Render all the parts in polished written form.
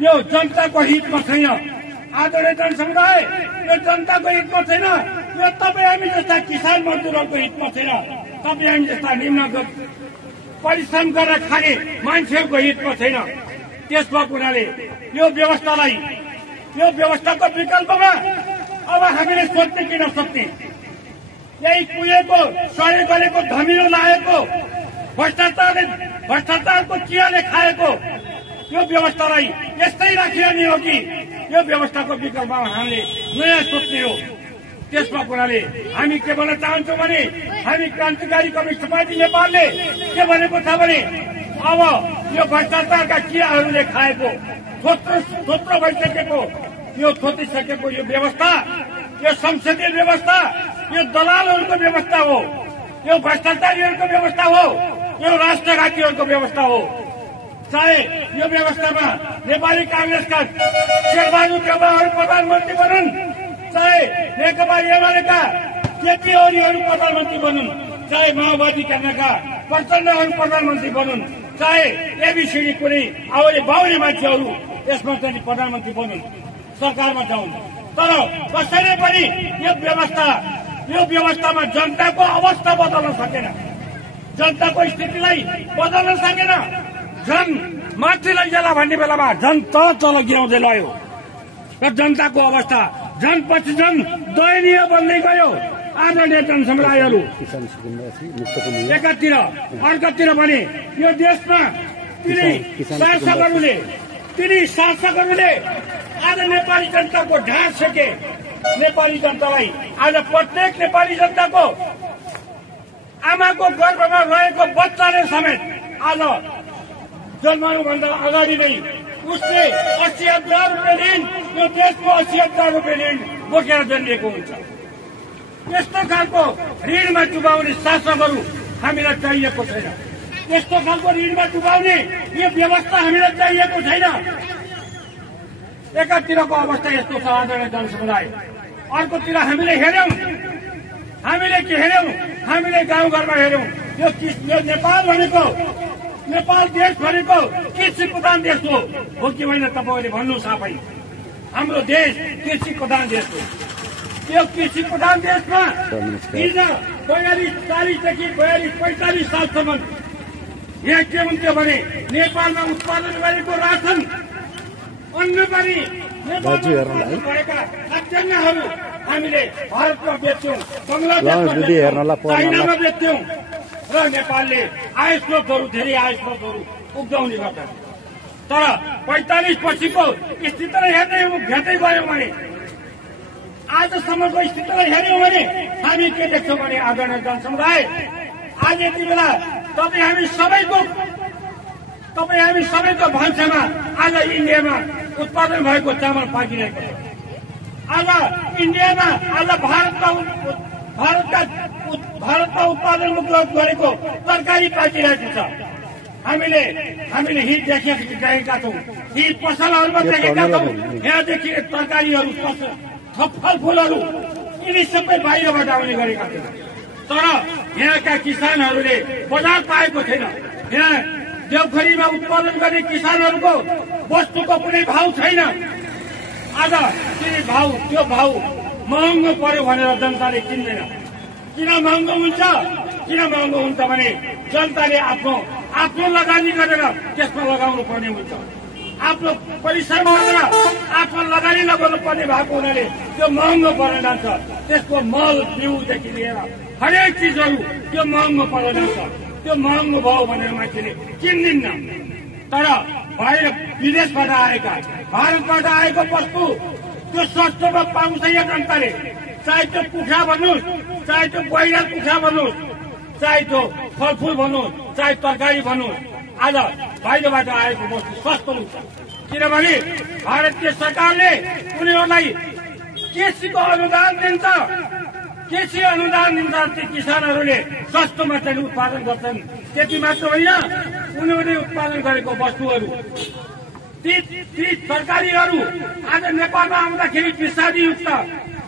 यो जनताको हितमा छैन। आदरणीय जनसमुदाय, यो जनताको हितमा छैन। यो तपाईँ हामी जस्ता किसान मजदुरहरूको हितमा छैन। तपाईँ हामी जस्ता निम्न परिश्रम गरेर खाने मान्छेहरूको हितमा छैन। त्यस भएको हुनाले यो व्यवस्थाको विकल्पमा अब हामीले सोध्ने कि नसोध्ने, यही कुहेको सहयोग गरेको धमिलो लागेको भ्रष्टाचारको चियाले खाएको यो व्यवस्थालाई यस्तै राखिरहने हो कि यो व्यवस्थाको विकल्पमा हामीले नयाँ सोच्ने हो। त्यसमा कुराले हामी के भन्न चाहन्छौँ भने हामी क्रान्तिकारी कम्युनिस्ट पार्टी नेपालले के भनेको छ भने अब यो भ्रष्टाचारका चियाहरूले खाएको थोत्रो भइसकेको यो थोतिसकेको यो व्यवस्था, यो संसदीय व्यवस्था, यो दलालहरूको व्यवस्था हो, यो भ्रष्टाचारीहरूको व्यवस्था हो, यो राष्ट्रघातीहरूको व्यवस्था हो। चाहे यो व्यवस्थामा नेपाली कांग्रेसका शेरबहादुर देउवाहरू प्रधानमन्त्री बनुन्, चाहे नेकपा एमालेका केपी ओलीहरू प्रधानमन्त्री बनुन्, चाहे माओवादी केन्द्रका प्रचण्डहरू प्रधानमन्त्री बनुन्, चाहे एबीसीडी कुनै आउने बाहुने मान्छेहरू यसमा चाहिँ प्रधानमन्त्री बनुन्, सरकारमा जाउन्, तर कसैले पनि यो व्यवस्थामा जनताको अवस्था बदल्न सकेन, जनताको स्थितिलाई बदल्न सकेन। झन माथि लैजाला भन्ने बेलामा झन तल गिराउँदै लयो र जनताको अवस्था झन पछि झन दयनीय बन्दै गयो। आदरणीय जनसमुदायहरू, एकातिर अर्कातिर भने यो देशमा तिनी शासकहरूले आज नेपाली जनताको ढाड सेके। नेपाली जनतालाई आज प्रत्येक नेपाली जनताको आमाको गर्भमा रहेको बच्चाले समेत आज जन्माउनुभन्दा अगाडि नै उसले 80,000 रुपियाँ ऋण, यो देशको 80,000 रुपियाँ ऋण बोकेर जन्मिएको हुन्छ। यस्तो खालको ऋणमा डुबाउने शासकहरू हामीलाई चाहिएको छैन। यस्तो खालको ऋणमा डुबाउने यो व्यवस्था हामीलाई चाहिएको छैन। एकातिरको अवस्था यस्तो छ आदरणीय जनसमुदाय, अर्कोतिर हामीले हेर्यौं, हामीले के हेर्यौं, हामीले गाउँघरमा हेर्यौं। यो नेपाल भनेको, नेपाल देश भनेको कृषि प्रधान देश हो कि होइन तपाईँहरूले भन्नुहोस् आफै। हाम्रो देश कृषि प्रधान देश हो। यो कृषि प्रधान देशमा हिज 42-40देखि 42-45 सालसम्म यहाँ के हुन्थ्यो भने नेपालमा उत्पादन गरेको राशन, अन्न पनि नेपालमा भएका खाद्यान्नहरू हामीले भारतमा बेच्थ्यौं, बङ्गलादेशमा, चाइनामा बेच्थ्यौं र नेपालले आय स्रोतहरू, धेरै आय स्रोतहरू उब्जाउने गर्छ। तर 45 पछिको स्थितिलाई हेर्दै गयौं भने, आजसम्मको स्थितिलाई हेर्यौं भने हामी के देख्छौँ भने आदरणीय जनसमुदाय, आज यति बेला तपाईँ हामी सबैको भान्सामा आज इन्डियामा उत्पादन भएको चामल पाकिरहेको छ। आज इन्डियामा आज भारतमा उत्पादन गरेको तरकारी पाकिरहेको छ। हामीले हिट देखेका छौँ, यी पसलहरूमा देखेका छौँ। यहाँदेखि तरकारीहरू, फलफुलहरू यिनी सबै बाहिरबाट आउने गरेका छन्। तर यहाँका किसानहरूले बजार पाएको छैन। यहाँ देवघरीमा उत्पादन गर्ने किसानहरूको वस्तुको कुनै भाउ छैन। आज त्यो भाउ महँगो पर्यो भनेर जनताले किन्दैन। किन महँगो हुन्छ भने जनताले आफ्नो लगानी गरेर त्यसमा लगाउनु पर्ने हुन्छ। आफ्नो परिश्रम गरेर आफ्नो लगानी लगाउनु पर्ने भएको हुनाले त्यो महँगो पर्न जान्छ। त्यसको मल बिउदेखि लिएर हरेक चिजहरू त्यो महँगो पर्न जान्छ। त्यो महँगो भयो भनेर मान्छेले किन्दिन्न। तर बाहिर विदेशबाट आएका, भारतबाट आएको वस्तु त्यो सस्तोमा पाउँछ यहाँ जनताले। चाहे त्यो कुखुरा भन्नुहोस्, चाहे त्यो ब्रोइलर कुखुरा भन्नुहोस्, चाहे त्यो फलफुल भन्नुहोस्, चाहे तरकारी भन्नुहोस्, आज बाहिरबाट आएको वस्तु सस्तो हुन्छ। किनभने भारतीय सरकारले उनीहरूलाई कृषिको अनुदान दिन्छ। कृषि अनुदान दिन्छ, किसानहरूले सस्तोमा चाहिँ उत्पादन गर्छन्। त्यति मात्र होइन, उनीहरूले उत्पादन गरेको वस्तुहरू, ती तरकारीहरू आज नेपालमा आउँदाखेरि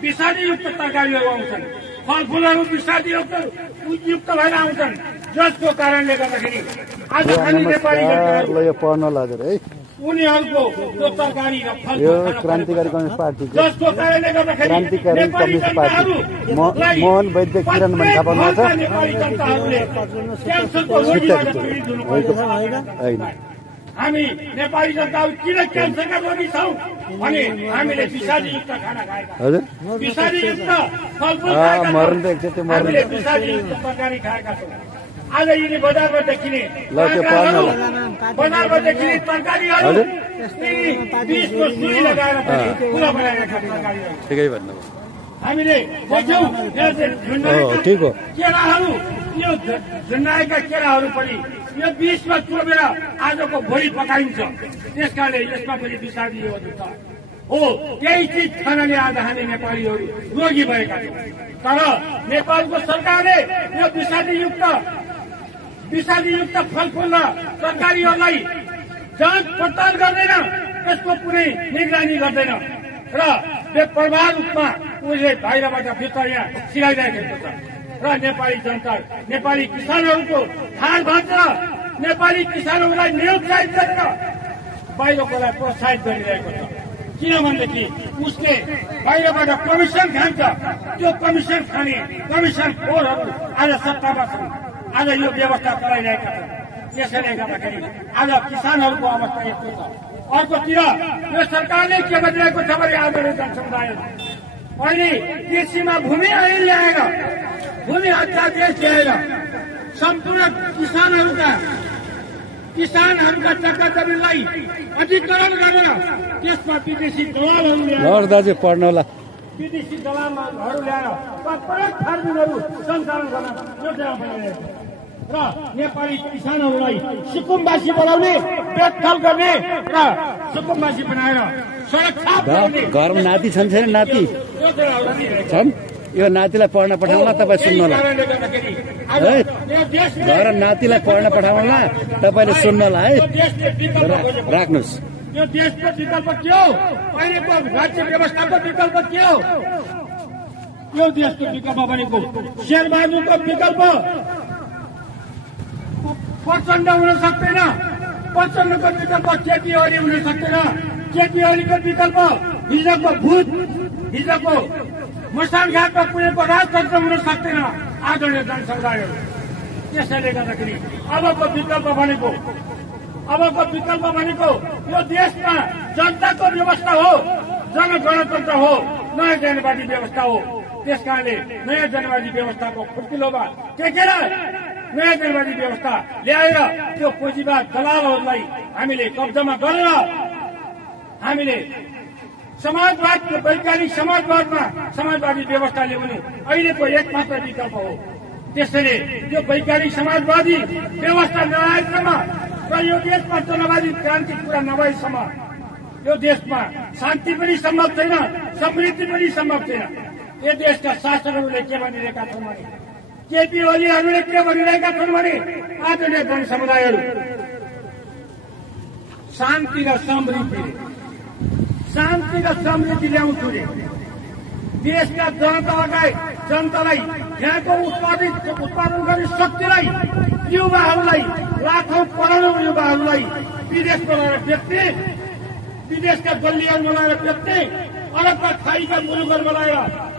विषादीयुक्त तरकारीहरू आउँछन्। फलफुलहरू विषादीयुक्त भएर आउँछन्। जसको कारणले गर्दाखेरि आज हामी नेपाली जनताहरू उनीहरूको त्यो तरकारी र फल यो क्रान्तिकारी कम्युनिस्ट पार्टी जसको कारणले गर्दाखेरि क्रान्तिकारी कम्युनिस्ट पार्टी मोहन वैद्य किरण भन्ने थाहा पाउनुहुन्छ नेपाली जनताहरूले क्यान्सरको रोगीबाट पीडित हुनुभएको छ। हामी नेपाली जनताहरू किन क्यान्सरका रोगी छौँ भने हामीले विषादीयुक्त खाना खाएका, विषादीयुक्त फलफुल खाएका, हामीले विषादीयुक्त तरकारी खाएका छौँ। आज यिनी बजारबाट किने तरकारीहरू बिसको सुई लगाएर खुला बनाएका तरकारीहरू ठिकै भन्नुभयो। हामीले देख्यौँ केराहरू, यो झुन्डाएका केराहरू पनि यो बिचमा चोबेर आजको भोलि पकाइन्छ। त्यस कारणले यसमा पनि विषादीहरू छ। हो, त्यही चिज खानाले आज हामी नेपालीहरू रोगी भएका छौँ। तर नेपालको सरकारले यो विषादीयुक्त फलफुल र तरकारीहरूलाई जाँच पडताल गर्दैन, यसको कुनै निगरानी गर्दैन र बेपरवाह रूपमा उसले बाहिरबाट भित्र यहाँ सिलाइरहेको छ र नेपाली जनता, नेपाली किसानहरूको हार भाँच्न, नेपाली किसानहरूलाई निरुत्साहित गरेर बाहिरकोलाई प्रोत्साहित गरिरहेको छ। किनभनेदेखि उसले बाहिरबाट कमिसन खान्छ, त्यो कमिसन खाने कमिसनखोरहरू आज सत्तामा छन्, आज यो व्यवस्था गराइरहेका छन्। त्यसैले गर्दाखेरि आज किसानहरूको अवस्था यस्तो छ। अर्कोतिर यो सरकारले के गरिरहेको छ भने आदरणीय जनसमुदाय अहिले कृषिमा भूमि ऐन ल्याएर, भूमि हत्या देश ल्याएर सम्पूर्ण किसानहरूका जग्गा जमिनलाई अधिग्रहण गरेर त्यसमा विदेशी दलालहरू ल्याएर दाजु पढ्नुहोला, विदेशी दलालहरू ल्याएर कर्पोरेट फार्मिङहरू सञ्चालन गर्न योजना बनाइरहेको छ र नेपाली किसानहरूलाई सुकुम्बासी बनाउने, बेथल गर्ने र सुकुम्बासी बनाएर सडक साफ गर्ने। घरमा नाति छन् छैन? नाति छन्? यो नातिलाई पढ्न पठाउला, तपाईँ सुन्नुहोला है। घर नातिलाई पढ्न पठाउला, तपाईँले सुन्नुहोला है। राख्नुहोस्। यो देशको विकल्प के हो? अहिलेको राज्य व्यवस्थाको विकल्प के हो? यो देशको विकल्प भनेको शेरबहादुरको विकल्प प्रचण्ड हुन सक्दैन, प्रचण्डको विकल्प केपी ओली हुन सक्दैन, केपी ओलीको विकल्प हिजोको भूत, हिजोको मसान घाटमा पुगेको राजतन्त्र हुन सक्दैन। आदरणीय जनसमुदायहरू, त्यसैले गर्दाखेरि अबको विकल्प भनेको यो देशमा जनताको व्यवस्था हो, जनगणतन्त्र हो, नयाँ जनवादी व्यवस्था हो। त्यस कारणले नयाँ जनवादी व्यवस्थाको खुट्किलोमा टेकेर नयाँ जनवादी व्यवस्था ल्याएर त्यो पुँजीवाद दलालहरूलाई हामीले कब्जामा गरेर हामीले समाजवादको वैज्ञानिक समाजवादी व्यवस्था ल्याउनु अहिलेको एकमात्र विकल्प हो। त्यसैले त्यो वैज्ञानिक समाजवादी व्यवस्था नआएसम्म र यो देशमा जनवादी क्रान्ति पूरा नभएसम्म यो देशमा शान्ति पनि सम्भव छैन, समृद्धि पनि सम्भव छैन। यो देशका शासकहरूले के भनिरहेका छन् भने, केपी ओलीहरूले के भनिरहेका छन् भने, आदरणीय जनसमुदायहरू शान्ति र समृद्धि ल्याउँछु रे। देशका जनतालाई यहाँको उत्पादन गर्ने शक्तिलाई, युवाहरूलाई, लाखौं करोडौं युवाहरूलाई विदेशमा लगेर बेच्ने, विदेशका गल्लीहरूमा लगेर बेच्ने, अरबका खाईका मुलुकहरूमा लगेर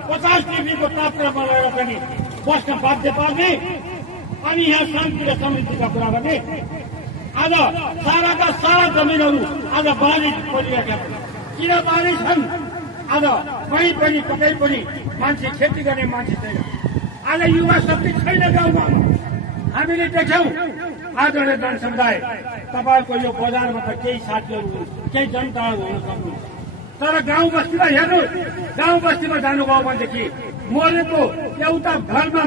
50 डिग्रीको तापक्रममा लगेर पनि बस्न बाध्य पार्ने अनि यहाँ शान्ति र समृद्धिका कुरा गर्ने। आज साराका सारा जमिनहरू आज बाली परिरहेका छन्। किन बाली छन्? आज कहीँ पनि कतै पनि मान्छे खेती गर्ने मान्छे छैन। आज युवा शक्ति छैन गाउँमा। हामीले देख्यौँ आदरणीय जनसमुदाय, तपाईँहरूको यो बजारमा त केही साथीहरू, केही जनताहरू हुन सक्नुहुन्छ, तर गाउँ बस्तीमा हेर्नुहोस्, गाउँ बस्तीमा जानुभयो भनेदेखि मरेको एउटा घरमा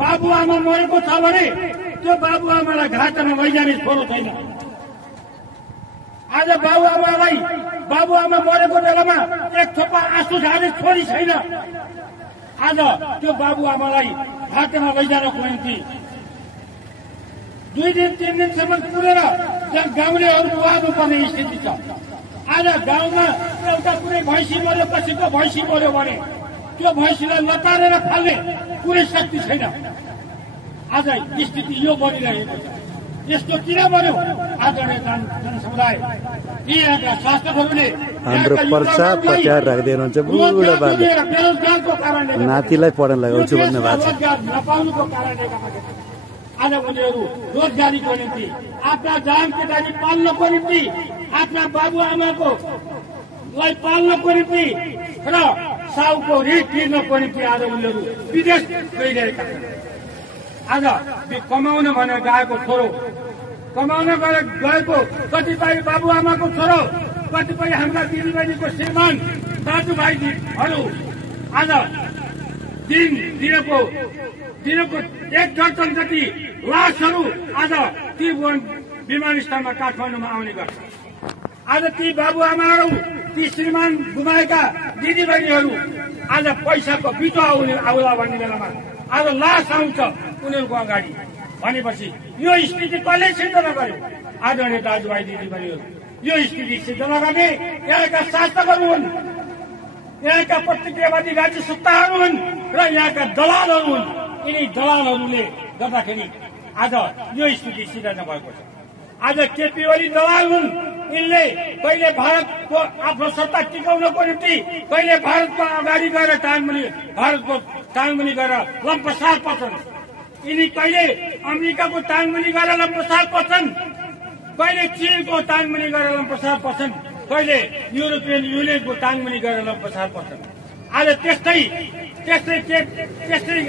बाबुआमा मरेको छ भने त्यो बाबुआमालाई घाटमा लैजाने छोरो छैन। आज बाबुआमा मरेको बेलामा एक थोपा आँसु झार्ने छोरी छैन। आज त्यो बाबुआमालाई घाटमा लैजानको निम्ति 2 दिन 3 दिनसम्म पुगेर त्यहाँ गाउँलेहरू रुवाउनु पर्ने स्थिति छ। आज गाउँमा एउटा कुनै भैँसी मर्यो, कसैको भैँसी मर्यो भने त्यो भैँसीलाई लतारेर फाल्ने कुनै शक्ति छैन। आज स्थिति यो बनिरहेको छ। यस्तो किन बन्यो? आदरणीय जनसमुदाय, यी यहाँका शासकहरूले हाम्रो पर्चा पट्याएर राख्दै हुनुहुन्छ बुढा बाले बेरोजगारको कारणले नातिलाई पढ्न लगाउँछु भन्ने भएको छ। रोजगार नपाउनुको कारणले आज उनीहरू रोजगारीको निम्ति आफ्ना जान केटारी पाल्नको निम्ति आफ्ना बाबुआमाको लाई पाल्नको निम्ति र साउको ऋण तिर्नको निम्ति आज उनीहरू विदेश गइरहेका छन्। आज कमाउन भनेर गएको छोरो, कमाउन गएको कतिपय बाबुआमाको छोरो, कतिपय हाम्रा दिदीबहिनीको श्रीमान दाजुभाइहरू आज दिनको 1 दर्जन जति लासहरू आज ती विमानस्थलमा काठमाडौँमा आउने गर्छ। आज ती बाबुआमाहरू, ती श्रीमान गुमाएका दिदीबहिनीहरू आज पैसाको बिचो आउला भन्ने बेलामा आज लास आउँछ उनीहरूको अगाडि भनेपछि यो स्थिति कसले सिर्जना गर्यो? आदरणीय दाजुभाइ दिदीबहिनीहरू, यो स्थिति सिर्जना गर्ने यहाँका शासकहरू हुन्, यहाँका प्रतिक्रियावादी राज्य सत्ताहरू हुन् र यहाँका दलालहरू हुन्। यिनी दलालहरूले गर्दाखेरि आज यो स्थिति सिर्जना भएको छ। आज केपी ओली दलाल हुन्। यिनले कहिले भारतको आफ्नो सत्ता टिकाउनको निम्ति कहिले भारतको अगाडि गएर भारतको टाङमुनि गएर लम्पसार पर्छन्। यिनी कहिले अमेरिकाको टाङमुनि गएर लम्पसार पर्छन्, कहिले चीनको टाङमुनि गएर लम्पसार पर्छन्, कहिले युरोपियन युनियनको टाङमुनि गएर लम्पसार पर्छन्। आज त्यस्तै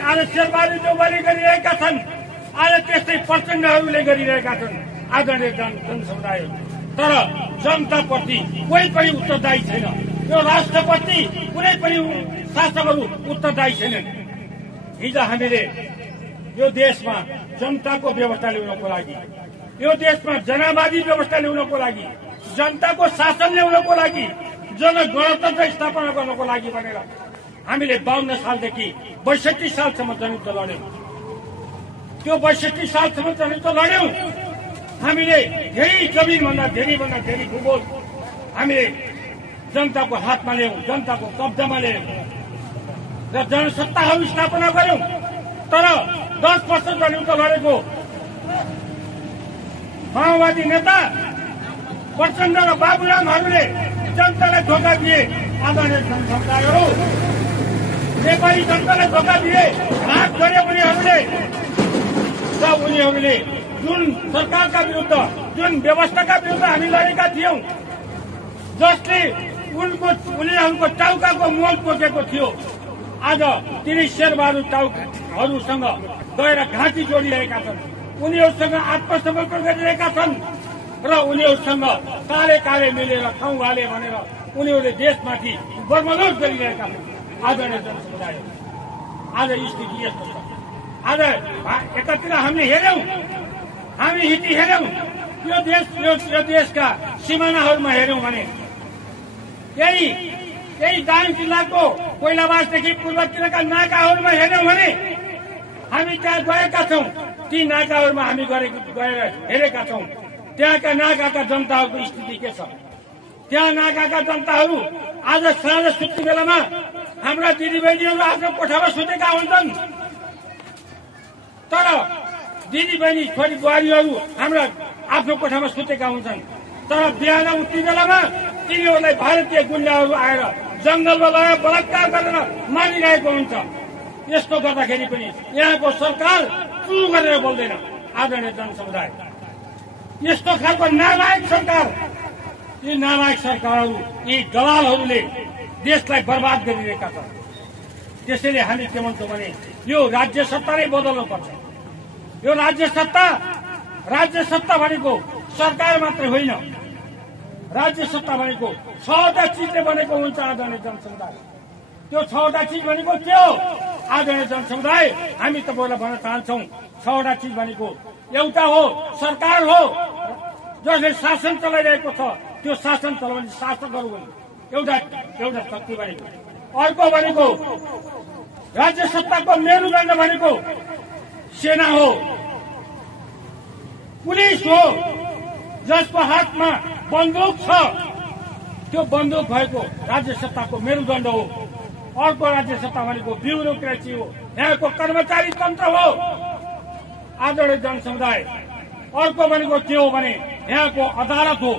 आज शेरबहादुर देउवाले गरिरहेका छन्। आज त्यस्तै प्रचण्डहरूले गरिरहेका छन् आदरणीय जनसमुदायहरू। तर जनताप्रति कोही पनि उत्तरदायी छैन। यो राष्ट्रप्रति कुनै पनि शासकहरू उत्तरदायी छैनन्। हिजो हामीले यो देशमा जनताको व्यवस्था ल्याउनको लागि, यो देशमा जनावादी व्यवस्था ल्याउनको लागि, जनताको शासन ल्याउनको लागि, जनगणतन्त्र स्थापना गर्नको लागि भनेर हामीले 52 सालदेखि 62 सालसम्म जनयुद्ध लड्यौं। त्यो 62 सालसम्म जनयुद्ध लड्यौं। हामीले धेरै जमिनभन्दा धेरै भूगोल हामीले जनताको हातमा ल्यायौं, जनताको कब्जामा ल्यायौं र जनसत्ताहरू स्थापना गर्यौं। तर 10 वर्ष जनयुद्ध लडेको माओवादी नेता प्रचण्ड र बाबुरामहरूले जनतालाई धोका दिए। आदरणीय जनसमुदायहरू, नेपाली जनतालाई धोका दिए, हात गरे उनीहरूले जुन सरकारका विरुद्ध, जुन व्यवस्थाका विरुद्ध हामी लडेका थियौं, जसले उनीहरूको टाउकाको मोल तोकेको थियो, आज तिनी शेरबहादुर टाउकाहरूसँग गएर घाँटी जोडिरहेका छन्। उनीहरूसँग आत्मसमर्पण गरिरहेका छन् र उनीहरूसँग काले मिलेर ठाउँ हाले भनेर उनीहरूले देशमाथि बर्मलोड गरिरहेका छन्। आदरणीय जनसमुदाय, आज स्थिति यस्तो छ। आज एकातिर हामीले हेर्यौं, हामी हिटी हेर्यौं, यो देशका सिमानाहरूमा हेर्यौं भने यही दाङ जिल्लाको कोइलाबासदेखि पूर्वतिरका नाकाहरूमा हेर्यौं भने हामी त्यहाँ गएका छौं। ती नाकाहरूमा हामी गएर हेरेका छौं त्यहाँका नाकाका जनताहरूको स्थिति के छ। त्यहाँ नाकाका जनताहरू आज साँझ सुत्ने बेलामा हाम्रा दिदीबहिनीहरू आफ्नो कोठामा सुतेका हुन्छन्। तर दिदीबहिनी छोरी बुहारीहरू हाम्रा आफ्नो कोठामा सुतेका हुन्छन्। तर बिहान उठ्ने बेलामा तिनीहरूलाई भारतीय गुण्डाहरू आएर जंगलमा लगेर बलात्कार गरेर मारिरहेको हुन्छ। यस्तो गर्दाखेरि पनि यहाँको सरकार चु गरेर बोल्दैन। आदरणीय जनसमुदाय, यस्तो खालको नालायक सरकार, यी नालायक सरकारहरू, यी दलालहरूले देशलाई बर्बाद गरिरहेका छन्। त्यसैले हामी के भन्छौँ भने यो राज्य सत्ता नै बदल्नुपर्छ। यो राज्य सत्ता भनेको सरकार मात्र होइन, राज्य सत्ता भनेको 6वटा चिजले बनेको हुन्छ। आदरणीय जनसमुदाय, त्यो 6वटा चिज भनेको के हो? आदरणीय जनसमुदाय, हामी तपाईलाई भन्न चाहन्छौँ 6वटा चिज भनेको एउटा हो सरकार हो, जसले शासन चलाइरहेको छ। त्यो शासन चलाउने शासकहरू हुन्। एउटा शक्ति भनेको। अर्को भनेको राज्य सत्ताको मेरुदण्ड भनेको सेना हो, पुलिस हो, जसको हातमा बन्दुक छ। त्यो बन्दुक भएको राज्य सत्ताको मेरुदण्ड हो। अर्को राज्य सत्ता भनेको ब्युरोक्रेसी हो, यहाँको कर्मचारी तन्त्र हो। आदरणीय जनसमुदाय, अर्को भनेको के हो भने यहाँको अदालत हो।